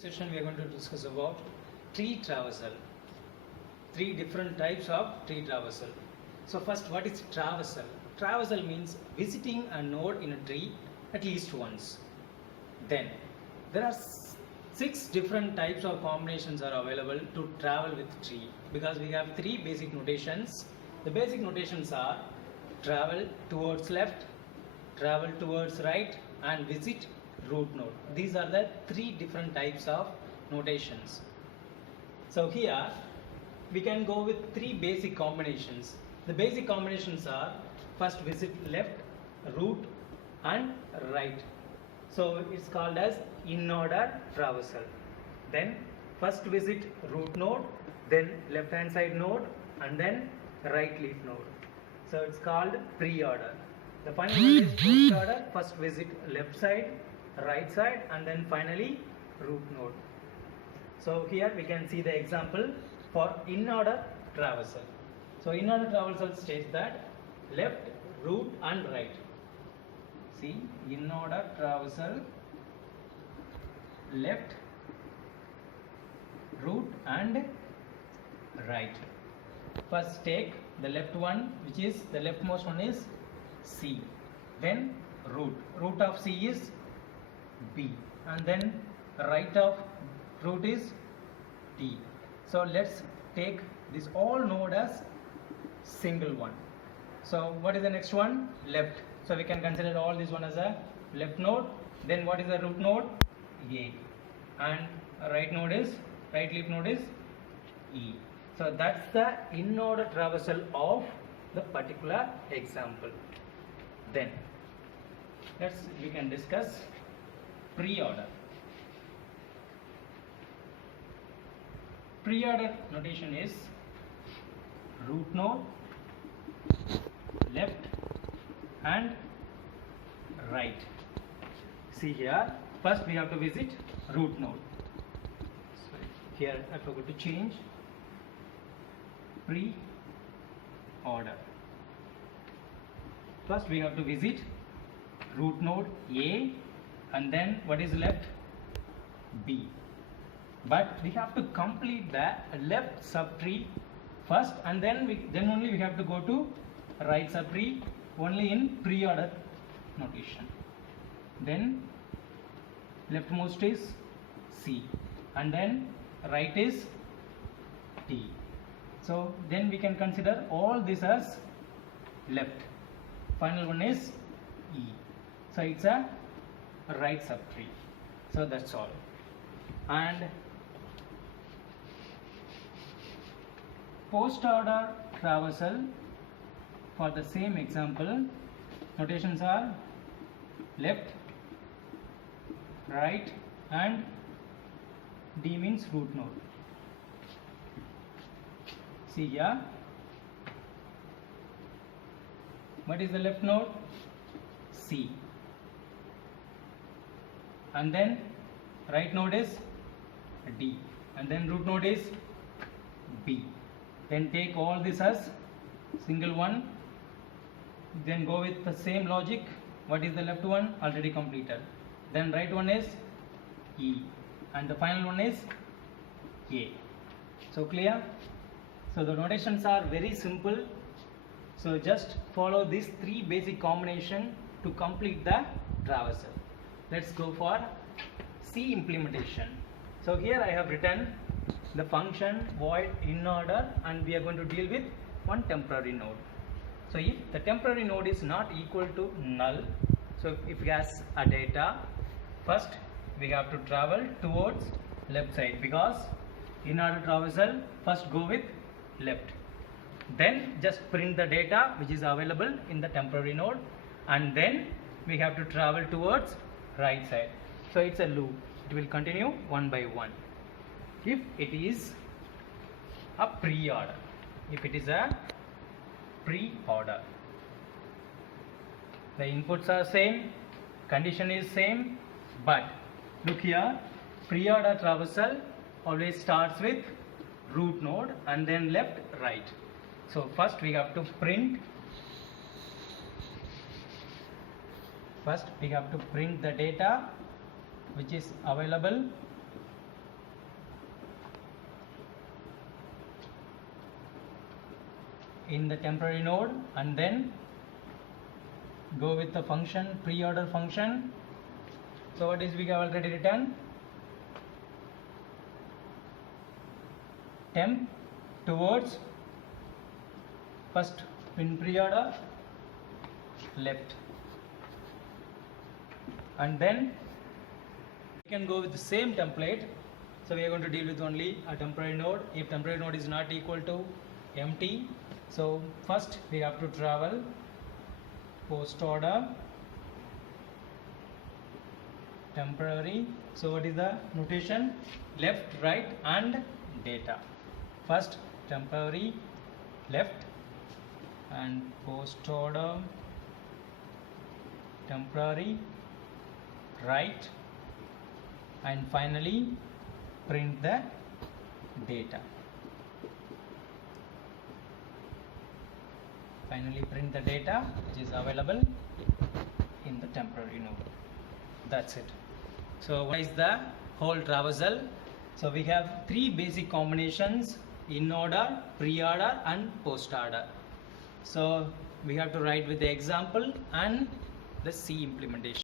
Session we are going to discuss about tree traversal. Three different types of tree traversal. So first, what is traversal? Traversal means visiting a node in a tree at least once. Then there are six different types of combinations are available to travel with tree, because we have three basic notations. The basic notations are travel towards left, travel towards right, and visit root node. These are the three different types of notations. So here we can go with three basic combinations. The basic combinations are first visit left, root, and right. So it's called as in order traversal. Then first visit root node, then left hand side node, and then right leaf node. So it's called pre-order. The final one is post order. First visit left side, right side, and then finally root node. So here we can see the example for in order traversal. So in order traversal states that left, root, and right. See, in order traversal, left, root, and right. First take the left one, which is the leftmost one is C. Then root. Root of C is B, and then right of root is D. So let's take this all node as single one. So what is the next one? Left. So we can consider all this one as a left node. Then what is the root node? A. And right leaf node is E. So that's the in order traversal of the particular example. Then we can discuss pre-order. Pre-order notation is root node, left, and right. See here, first we have to visit root node. So here I forgot to change pre-order. First we have to visit root node A, and then what is left? B. But we have to complete the left subtree first, and then only we have to go to right subtree, only in pre-order notation. Then leftmost is C, and then right is D. So then we can consider all this as left. Final one is E. So it's a right subtree. So that's all. And post order traversal, for the same example, notations are left, right, and D means root node. See here, what is the left node? C. And then right node is D, and then root node is B. Then take all this as single one, then go with the same logic. What is the left one? Already completed. Then right one is E, and the final one is A. So clear? So the notations are very simple. So just follow these three basic combination to complete the traversal. Let's go for C implementation. So here I have written the function void in order, and we are going to deal with one temporary node. So if the temporary node is not equal to null, so if it has a data, first we have to travel towards left side, because in order traversal first go with left. Then just print the data which is available in the temporary node, and then we have to travel towards right side. So it's a loop. It will continue one by one. If it is a pre-order, the inputs are same, condition is same, but look here, pre-order traversal always starts with root node and then left, right. So first we have to print First we have to print the data which is available in the temporary node and then go with the function, pre-order function. So what is we have already written? Temp towards first in pre-order left, and then we can go with the same template. So we are going to deal with only a temporary node. If temporary node is not equal to empty, so first we have to travel post order temporary. So what is the notation? Left, right and data. First temporary left and post order temporary right, and finally print the data. Finally print the data which is available in the temporary node. That's it. So what is the whole traversal? So we have three basic combinations: in order, pre-order and post order. So we have to write with the example and the C implementation.